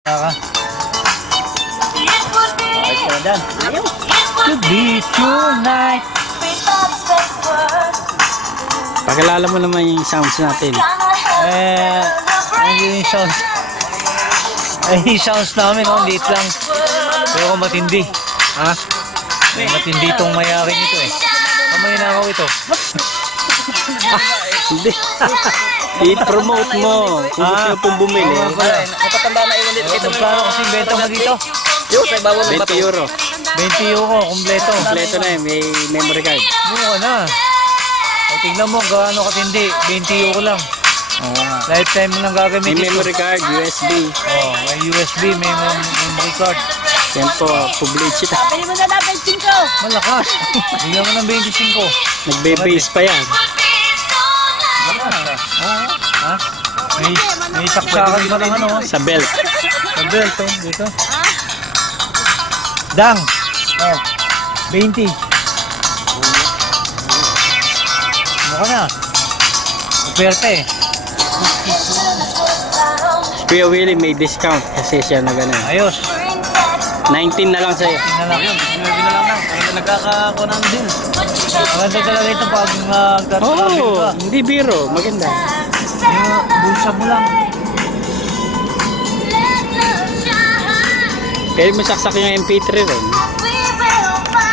Ayos ka na dyan. Ayaw. To be tonight. Pakilala mo naman yung sounds natin. Yung sounds. Yung sounds namin, oh, liit lang. Pero matindi. Ha? Matindi itong mayari nito eh. Kamay nakaw ito. Hindi. I-promote mo. Kung gusto nyo pong bumili. Napatanda na yung dito. Magkano kasi benta mo dito? Yung sa ibabaw ng bato. 20 euro. 20 euro, kompleto. Kompleto na yun. May memory card. Mura na. O tignan mo, gaano katindi. 20 euro lang. Lifetime mo nang May gagamitin ito. memory card, USB. Oh, may USB, may memory card. Yan po, publicity. Pwede mo na lang 25. Malakas. Bigyan mo ng 25. Nagbe-base pa yan. Ha? May saksakan pa ng ano. Sa belt. Sa belt, oh, dito. Dang. Oh, 20. Mukha na. Operte. Kuya Willie may discount kasi siya na gano'n. Ayos. 19 na lang sa'yo. Tingnan lang. Ayun, 19 na lang lang. Kaya nagkakakunan din. Maganda talaga ito pag nagtatravel Oo, ka. hindi biro. Maganda. Yung bulsa mo lang. Pwede mo saksak yung MP3 rin.